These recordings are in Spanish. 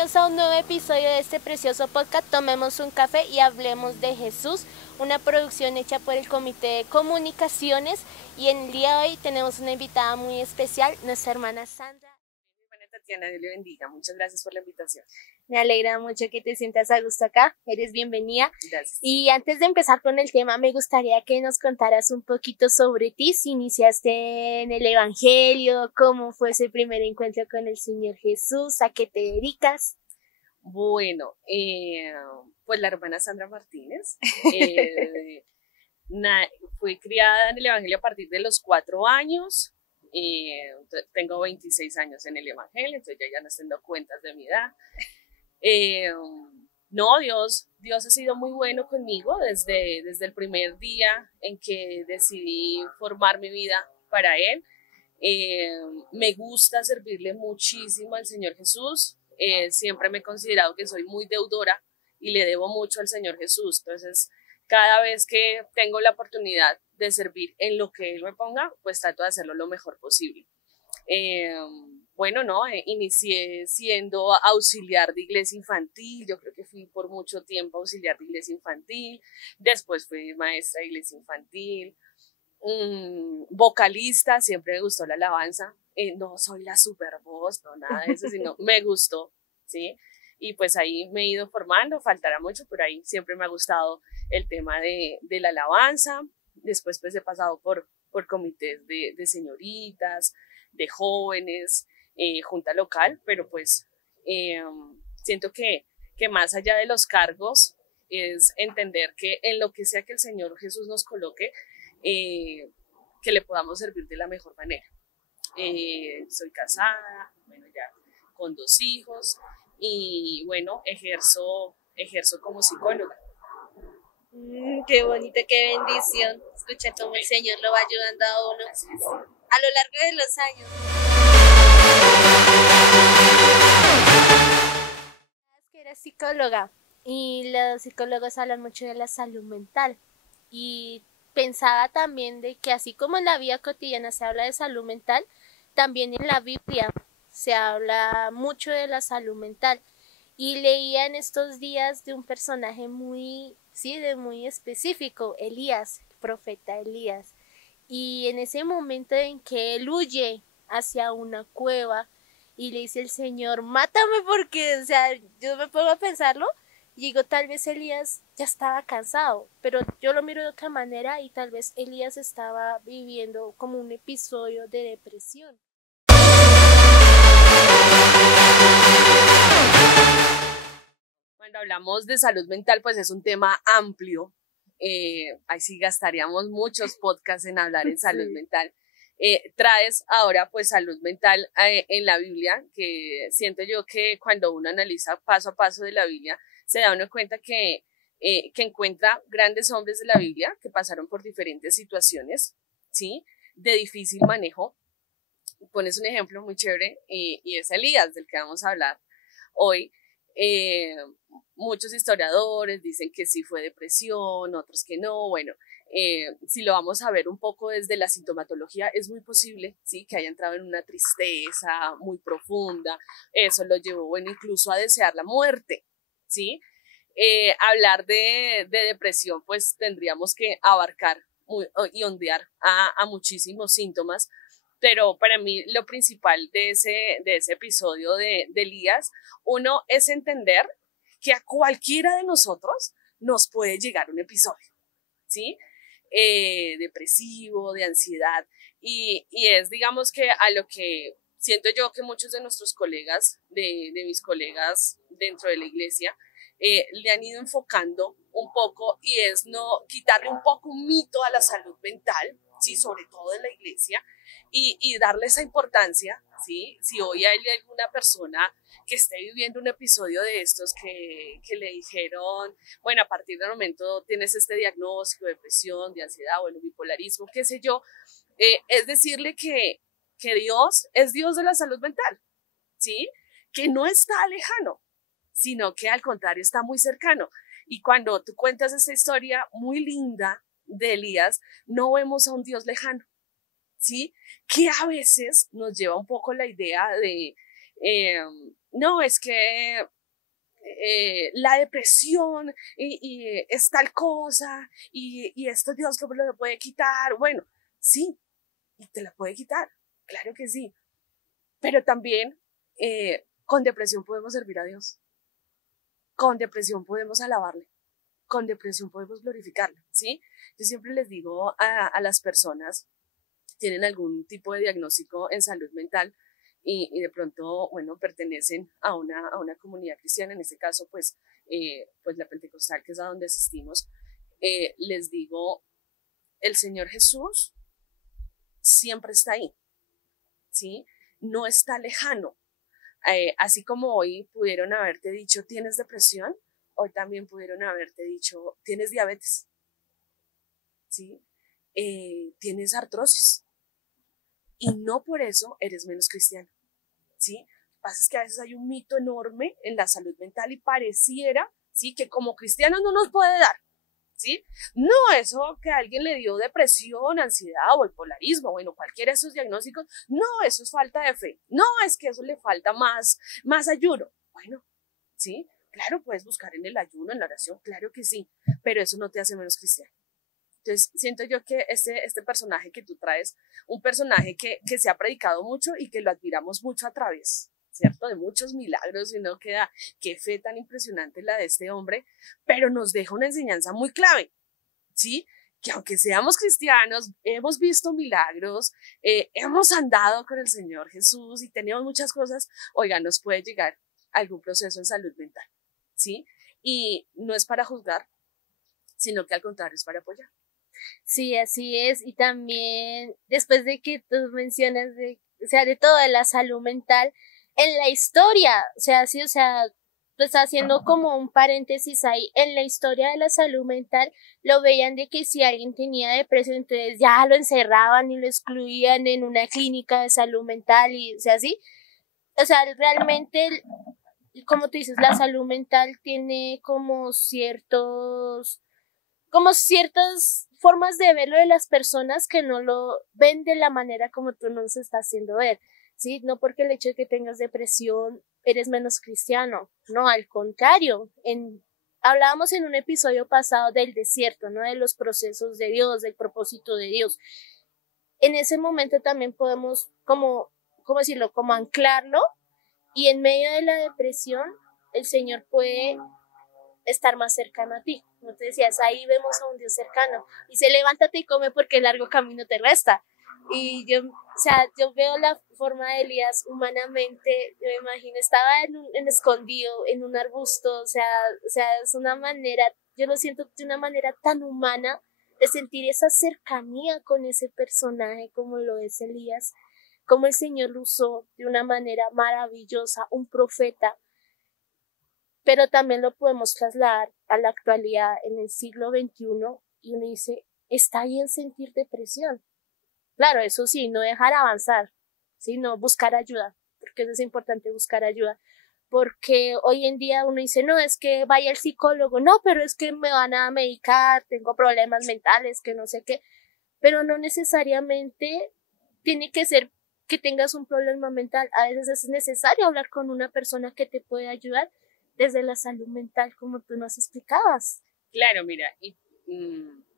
Bienvenidos a un nuevo episodio de este precioso podcast Tomemos un café y hablemos de Jesús, una producción hecha por el Comité de Comunicaciones, y en el día de hoy tenemos una invitada muy especial, nuestra hermana Sandra. Buena Tatiana, Dios le bendiga, muchas gracias por la invitación. Me alegra mucho que te sientas a gusto acá, eres bienvenida. Gracias. Y antes de empezar con el tema, me gustaría que nos contaras un poquito sobre ti, si iniciaste en el Evangelio, cómo fue ese primer encuentro con el Señor Jesús, a qué te dedicas. Bueno, pues la hermana Sandra Martínez fui criada en el Evangelio a partir de los 4 años. Tengo 26 años en el Evangelio, entonces ya no estoy dando cuentas de mi edad. No, Dios ha sido muy bueno conmigo desde el primer día en que decidí formar mi vida para Él. Me gusta servirle muchísimo al Señor Jesús. Siempre me he considerado que soy muy deudora y le debo mucho al Señor Jesús. Entonces, cada vez que tengo la oportunidad de servir en lo que Él me ponga, pues trato de hacerlo lo mejor posible. Inicié siendo auxiliar de iglesia infantil. Yo creo que fui por mucho tiempo auxiliar de iglesia infantil. Después fui maestra de iglesia infantil. Vocalista, siempre me gustó la alabanza. No soy la super voz, no nada de eso, sino me gustó, ¿sí? Y pues ahí me he ido formando, faltará mucho, pero ahí siempre me ha gustado el tema de la alabanza. Después pues he pasado por comités de señoritas, de jóvenes, junta local, pero pues siento que más allá de los cargos es entender que en lo que sea que el Señor Jesús nos coloque, que le podamos servir de la mejor manera. Soy casada, bueno, ya con 2 hijos, y bueno, ejerzo como psicóloga. Qué bonito, qué bendición. Escucha cómo el Señor lo va ayudando a uno a lo largo de los años. Es que eres psicóloga y los psicólogos hablan mucho de la salud mental, y pensaba también de que así como en la vida cotidiana se habla de salud mental, también en la Biblia se habla mucho de la salud mental. Y leía en estos días de un personaje muy específico, Elías, el profeta Elías. Y en ese momento en que él huye hacia una cueva y le dice el Señor, mátame, porque, o sea, yo me pongo a pensarlo y digo, tal vez Elías ya estaba cansado, pero yo lo miro de otra manera y tal vez Elías estaba viviendo como un episodio de depresión. Cuando hablamos de salud mental, pues es un tema amplio. Ahí sí gastaríamos muchos podcasts en hablar en salud mental. Traes ahora pues salud mental en la Biblia, que siento yo que cuando uno analiza paso a paso de la Biblia, se da uno cuenta que encuentra grandes hombres de la Biblia que pasaron por diferentes situaciones, ¿sí? De difícil manejo. Pones un ejemplo muy chévere y es Elías, del que vamos a hablar hoy. Muchos historiadores dicen que sí fue depresión, otros que no. Bueno, si lo vamos a ver un poco desde la sintomatología, es muy posible, ¿sí?, que haya entrado en una tristeza muy profunda. Eso lo llevó, bueno, incluso a desear la muerte, ¿sí? Hablar de depresión, pues tendríamos que abarcar y ondear a muchísimos síntomas. Pero para mí lo principal de ese episodio de Elías, uno, es entender que a cualquiera de nosotros nos puede llegar un episodio, ¿sí? Depresivo, de ansiedad, y es, digamos, que a lo que siento yo que muchos de nuestros colegas, de mis colegas dentro de la iglesia, le han ido enfocando un poco, y es no quitarle un poco un mito a la salud mental, ¿sí?, sobre todo en la iglesia, y darle esa importancia, ¿sí? Si hoy hay alguna persona que esté viviendo un episodio de estos que le dijeron, bueno, a partir del momento tienes este diagnóstico de depresión, de ansiedad, bueno, bipolarismo, qué sé yo, es decirle que Dios es Dios de la salud mental, ¿sí? Que no está lejano, sino que al contrario está muy cercano. Y cuando tú cuentas esta historia muy linda de Elías, no vemos a un Dios lejano, ¿sí? Que a veces nos lleva un poco la idea de no, es que la depresión y es tal cosa y esto Dios no me lo puede quitar. Bueno, sí, y te la puede quitar, claro que sí, pero también con depresión podemos servir a Dios, con depresión podemos alabarle, con depresión podemos glorificarle, ¿sí? Yo siempre les digo a las personas que tienen algún tipo de diagnóstico en salud mental y de pronto, bueno, pertenecen a una comunidad cristiana, en este caso, pues la pentecostal, que es a donde asistimos, les digo, el Señor Jesús siempre está ahí, ¿sí? No está lejano. Así como hoy pudieron haberte dicho, ¿tienes depresión? Hoy también pudieron haberte dicho, ¿tienes diabetes? ¿Sí? ¿Tienes artrosis? Y no por eso eres menos cristiano, ¿sí? Lo que pasa es que a veces hay un mito enorme en la salud mental y pareciera, ¿sí?, que como cristianos no nos puede dar, ¿sí? No, eso que a alguien le dio depresión, ansiedad o bipolarismo, bueno, cualquiera de esos diagnósticos, no, eso es falta de fe, no, es que eso le falta más ayuno. Bueno, ¿sí? Claro, puedes buscar en el ayuno, en la oración, claro que sí, pero eso no te hace menos cristiano. Entonces, siento yo que este personaje que tú traes, un personaje que se ha predicado mucho y que lo admiramos mucho a través, ¿cierto?, de muchos milagros, y uno queda, qué fe tan impresionante la de este hombre, pero nos deja una enseñanza muy clave, ¿sí? Que aunque seamos cristianos, hemos visto milagros, hemos andado con el Señor Jesús y tenemos muchas cosas, oiga, nos puede llegar algún proceso en salud mental, ¿sí? Y no es para juzgar, sino que al contrario es para apoyar. Sí, así es. Y también, después de que tú mencionas o sea, de toda la salud mental, en la historia, o sea, sí, o sea, pues haciendo como un paréntesis ahí, en la historia de la salud mental, lo veían de que si alguien tenía depresión, entonces ya lo encerraban y lo excluían en una clínica de salud mental y, o sea, sí. O sea, realmente, como tú dices, la salud mental tiene como ciertas formas de verlo de las personas que no lo ven de la manera como tú nos estás haciendo ver, ¿sí? No porque el hecho de que tengas depresión eres menos cristiano, no, al contrario. Hablábamos en un episodio pasado del desierto, ¿no? De los procesos de Dios, del propósito de Dios. En ese momento también podemos, ¿cómo decirlo? Como anclarlo, y en medio de la depresión, el Señor puede estar más cercano a ti. Como te decías, ahí vemos a un Dios cercano. Dice, levántate y come porque el largo camino te resta. Y yo veo la forma de Elías humanamente, yo me imagino, estaba en escondido, en un arbusto, o sea, es una manera, yo lo siento de una manera tan humana de sentir esa cercanía con ese personaje como lo es Elías, como el Señor lo usó de una manera maravillosa, un profeta, pero también lo podemos trasladar a la actualidad en el siglo XXI y uno dice, está bien sentir depresión. Claro, eso sí, no dejar avanzar, sino buscar ayuda, porque eso es importante, buscar ayuda. Porque hoy en día uno dice, no, es que vaya al psicólogo, no, pero es que me van a medicar, tengo problemas mentales, que no sé qué, pero no necesariamente tiene que ser que tengas un problema mental. A veces es necesario hablar con una persona que te puede ayudar desde la salud mental, como tú nos explicabas. Claro, mira, y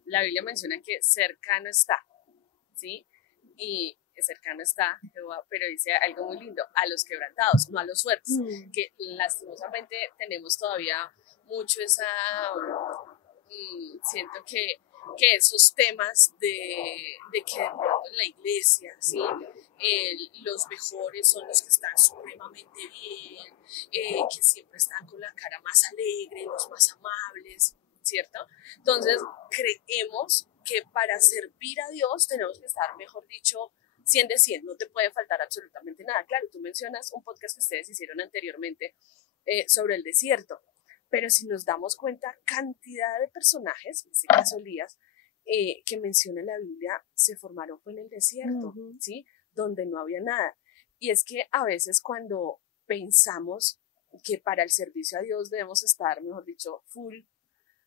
la Biblia menciona que cercano está, ¿sí? Y cercano está Jehová, pero dice algo muy lindo, a los quebrantados, no a los fuertes, que lastimosamente tenemos todavía mucho siento que esos temas de que de pronto en la iglesia, ¿sí? Los mejores son los que están supremamente bien, que siempre están con la cara más alegre, los más amables, ¿cierto? Entonces creemos que para servir a Dios tenemos que estar, mejor dicho, 100 de 100, no te puede faltar absolutamente nada. Claro, tú mencionas un podcast que ustedes hicieron anteriormente sobre el desierto, pero si nos damos cuenta, cantidad de personajes, en este caso Elías, que menciona la Biblia, se formaron fue en el desierto, ¿sí? Donde no había nada. Y es que a veces cuando pensamos que para el servicio a Dios debemos estar, mejor dicho, full,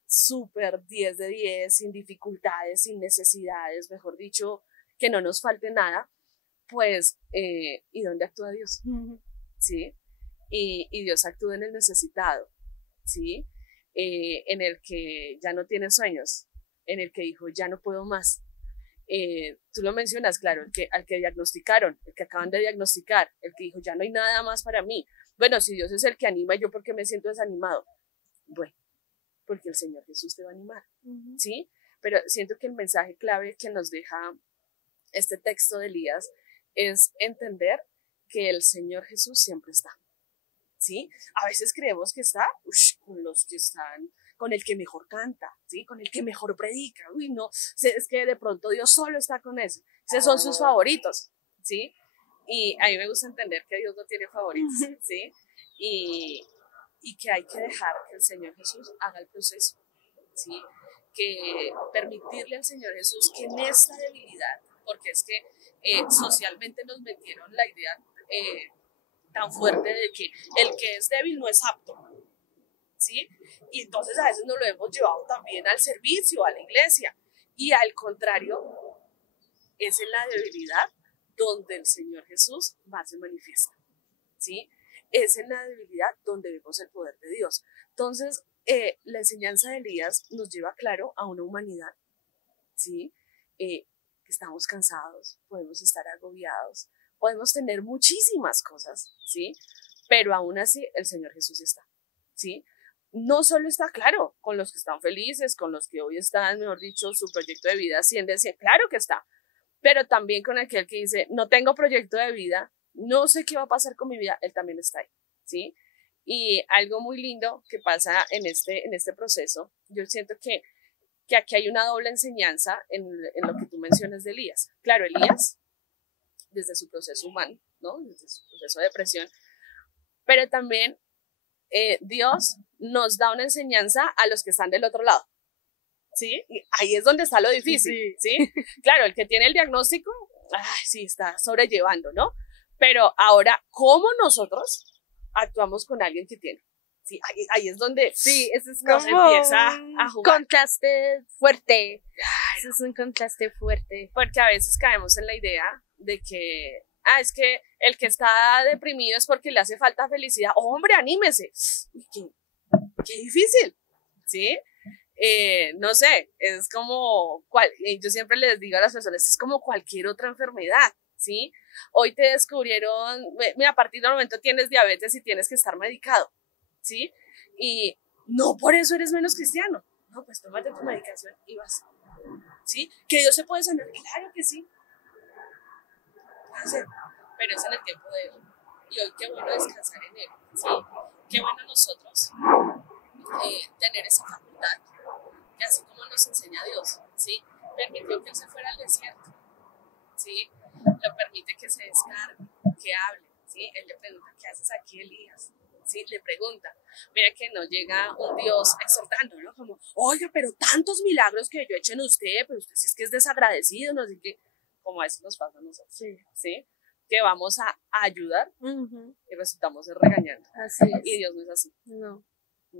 súper 10 de 10, sin dificultades, sin necesidades, mejor dicho, que no nos falte nada, pues, ¿y dónde actúa Dios? ¿Sí? y Dios actúa en el necesitado, ¿sí? En el que ya no tiene sueños, en el que dijo, ya no puedo más. Tú lo mencionas, claro, al que diagnosticaron, el que acaban de diagnosticar, el que dijo, ya no hay nada más para mí. Bueno, si Dios es el que anima, ¿yo por qué me siento desanimado? Bueno, porque el Señor Jesús te va a animar, ¿sí? Pero siento que el mensaje clave que nos deja este texto de Elías es entender que el Señor Jesús siempre está, ¿sí? A veces creemos que está con los que están, con el que mejor canta, ¿sí? Con el que mejor predica. Uy, no, es que de pronto Dios solo está con eso. Esos son sus favoritos, ¿sí? Y a mí me gusta entender que Dios no tiene favoritos, ¿sí? Y que hay que dejar que el Señor Jesús haga el proceso, ¿sí? Que permitirle al Señor Jesús que en esta debilidad, porque es que socialmente nos metieron la idea tan fuerte de que el que es débil no es apto, ¿sí? Y entonces a veces nos lo hemos llevado también al servicio, a la iglesia, y al contrario, es en la debilidad donde el Señor Jesús más se manifiesta, ¿sí? Es en la debilidad donde vemos el poder de Dios. Entonces, la enseñanza de Elías nos lleva, claro, a una humanidad, ¿sí? Que estamos cansados, podemos estar agobiados, podemos tener muchísimas cosas, ¿sí? Pero aún así el Señor Jesús está, ¿sí? No solo está, claro, con los que están felices, con los que hoy están, mejor dicho, su proyecto de vida 100 de 100, claro que está, pero también con aquel que dice, no tengo proyecto de vida, no sé qué va a pasar con mi vida, él también está ahí, ¿sí? Y algo muy lindo que pasa en este proceso, yo siento que aquí hay una doble enseñanza en lo que tú mencionas de Elías. Claro, Elías, desde su proceso humano, ¿no? Desde su proceso de depresión, pero también Dios nos da una enseñanza a los que están del otro lado, ¿sí? Y ahí es donde está lo difícil, ¿sí? Claro, el que tiene el diagnóstico, sí, está sobrellevando, ¿no? Pero ahora, ¿cómo nosotros actuamos con alguien que tiene? Sí, ahí es donde eso es nos como empieza a jugar. Contraste fuerte. Eso es un contraste fuerte. Porque a veces caemos en la idea de que, es que el que está deprimido es porque le hace falta felicidad. ¡Hombre, anímese! Qué difícil, ¿sí? No sé, es como, yo siempre les digo a las personas, es como cualquier otra enfermedad, ¿sí? Hoy te descubrieron, mira, a partir del momento tienes diabetes y tienes que estar medicado, ¿sí? Y no por eso eres menos cristiano. No, pues tómate tu medicación y vas, ¿sí? ¿Que Dios se puede sanar? Claro que sí. Pero es en el tiempo de Él. Y hoy qué bueno descansar en Él, ¿sí? Qué bueno nosotros tener esa facultad, que así como nos enseña Dios, ¿sí? Permitió que Él se fuera al desierto, ¿sí? Lo permite que se descargue, que hable, ¿sí? Él le pregunta, ¿qué haces aquí, Elías? ¿Sí? Le pregunta, mira que no llega un Dios exhortando, ¿no? Como, oiga, pero tantos milagros que yo he hecho en usted, pero usted sí es que es desagradecido, no sé qué, como a eso nos pasa a nosotros, ¿sí? Que vamos a ayudar y resultamos regañando. Así es. Y Dios no es así. No,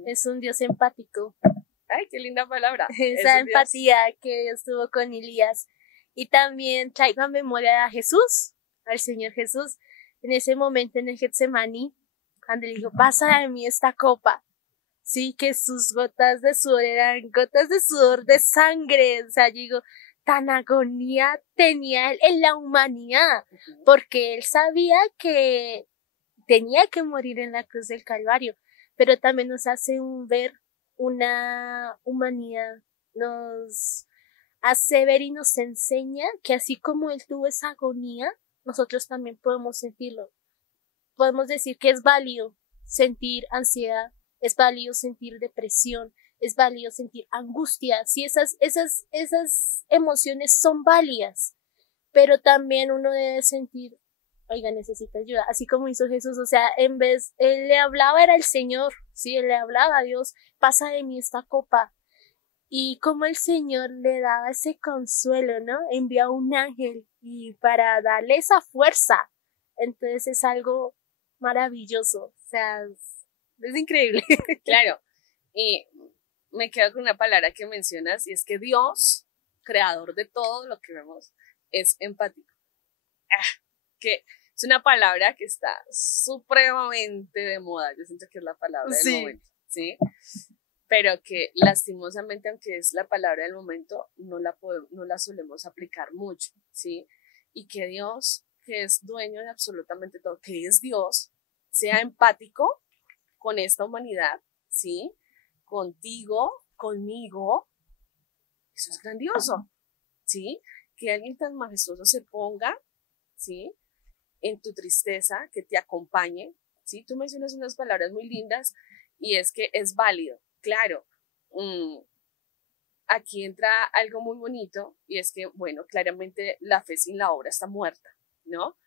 es un Dios empático. Ay, qué linda palabra. Esa empatía que estuvo con Elías. Y también traigo a memoria a Jesús, al Señor Jesús, en ese momento en el Getsemaní, cuando le dijo, pasa de mí esta copa. Sí, que sus gotas de sudor eran gotas de sudor de sangre. O sea, yo digo, tan agonía tenía él en la humanidad, porque él sabía que tenía que morir en la cruz del Calvario, pero también nos hace ver una humanidad, nos hace ver y nos enseña que así como él tuvo esa agonía, nosotros también podemos sentirlo. Podemos decir que es válido sentir ansiedad, es válido sentir depresión, es válido sentir angustia, sí, esas emociones son válidas, pero también uno debe sentir, oiga, necesita ayuda, así como hizo Jesús, o sea, en vez, él le hablaba, era el Señor, sí, él le hablaba a Dios, pasa de mí esta copa, y como el Señor le daba ese consuelo, ¿no? Envió a un ángel y para darle esa fuerza, entonces es algo maravilloso, o sea, es increíble. Claro, y me quedo con una palabra que mencionas, y es que Dios, creador de todo lo que vemos, es empático. Es una palabra que está supremamente de moda. Yo siento que es la palabra del momento, ¿sí? Pero que lastimosamente, aunque es la palabra del momento, no la solemos aplicar mucho, ¿sí? Y que Dios, que es dueño de absolutamente todo, que es Dios, sea empático con esta humanidad, ¿sí? Contigo, conmigo, eso es grandioso, ¿sí? Que alguien tan majestuoso se ponga, ¿sí? En tu tristeza, que te acompañe, ¿sí? Tú mencionas unas palabras muy lindas y es que es válido, claro. Aquí entra algo muy bonito y es que, bueno, claramente la fe sin la obra está muerta, ¿no?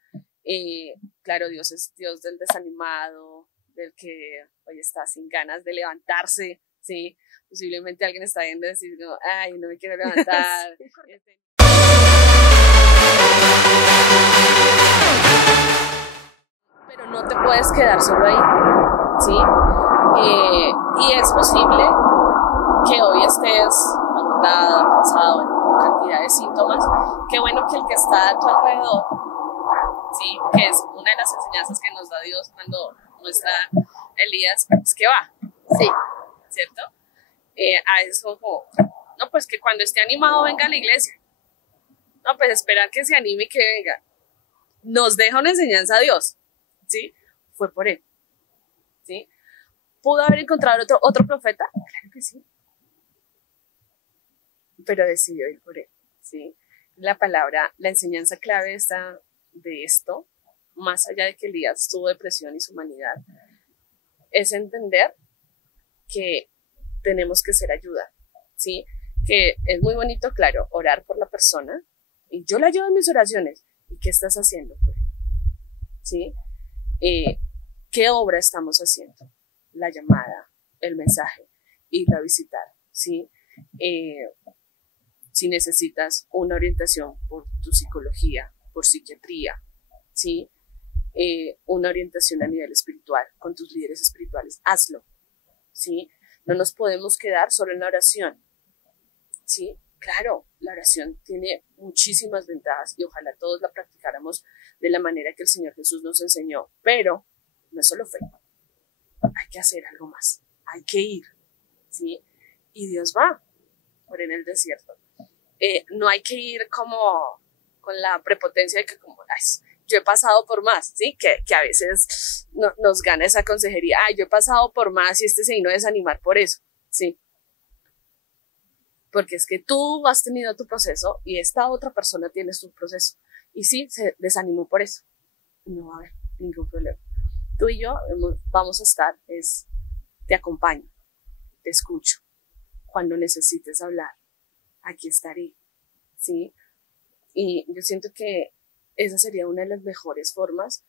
Claro, Dios es Dios del desanimado, del que hoy está sin ganas de levantarse, ¿sí? Posiblemente alguien está viendo y decir, no, ay, no me quiero levantar. Pero no te puedes quedar solo ahí, ¿sí? Y es posible que hoy estés agotado, cansado, en cantidad de síntomas. Qué bueno que el que está a tu alrededor, ¿sí? Que es una de las enseñanzas que nos da Dios cuando muestra Elías, es que va, Sí. ¿cierto? A eso como, no, pues que cuando esté animado venga a la iglesia. No, pues esperar que se anime y que venga. Nos deja una enseñanza a Dios, ¿sí? Fue por él, ¿sí? ¿Pudo haber encontrado otro profeta? Claro que sí. Pero decidió ir por él, ¿sí? La palabra, la enseñanza clave está de esto, más allá de que Elías tuvo depresión y su humanidad, es entender que tenemos que ser ayuda, ¿sí? Que es muy bonito, claro, orar por la persona, y yo la ayudo en mis oraciones. ¿Y qué estás haciendo por él? ¿Sí? ¿Qué obra estamos haciendo? La llamada, el mensaje, ir a visitar, ¿sí? Si necesitas una orientación por tu psicología, por psiquiatría, ¿sí? Una orientación a nivel espiritual, con tus líderes espirituales, hazlo, ¿sí? No nos podemos quedar solo en la oración, ¿sí? Claro, la oración tiene muchísimas ventajas y ojalá todos la practicáramos de la manera que el Señor Jesús nos enseñó, pero no es solo fe, hay que hacer algo más, hay que ir, ¿sí? Y Dios va por en el desierto. No hay que ir como con la prepotencia de que como, ay, yo he pasado por más, ¿sí? Que a veces nos gana esa consejería, ay, yo he pasado por más y se vino a desanimar por eso, ¿sí? Porque es que tú has tenido tu proceso y esta otra persona tiene su proceso. Y sí, se desanimó por eso. No va a haber ningún problema. Tú y yo vamos a estar, te acompaño, te escucho. Cuando necesites hablar, aquí estaré, ¿sí? Y yo siento que esa sería una de las mejores formas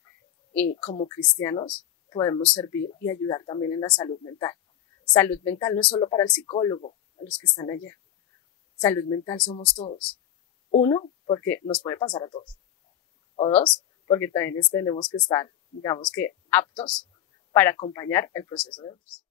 y como cristianos podemos servir y ayudar también en la salud mental. Salud mental no es solo para el psicólogo, a los que están allá. Salud mental somos todos. Uno, porque nos puede pasar a todos. O dos, porque también tenemos que estar, digamos que, aptos para acompañar el proceso de otros.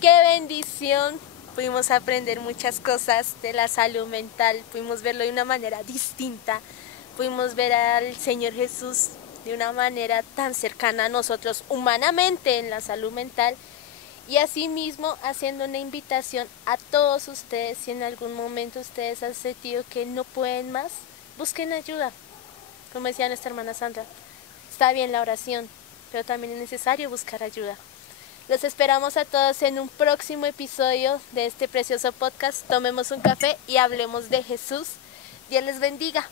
¡Qué bendición! Pudimos aprender muchas cosas de la salud mental, pudimos verlo de una manera distinta, pudimos ver al Señor Jesús de una manera tan cercana a nosotros humanamente en la salud mental y asimismo haciendo una invitación a todos ustedes, si en algún momento ustedes han sentido que no pueden más, busquen ayuda. Como decía nuestra hermana Sandra, está bien la oración, pero también es necesario buscar ayuda. Los esperamos a todos en un próximo episodio de este precioso podcast. Tomemos un café y hablemos de Jesús. Dios les bendiga.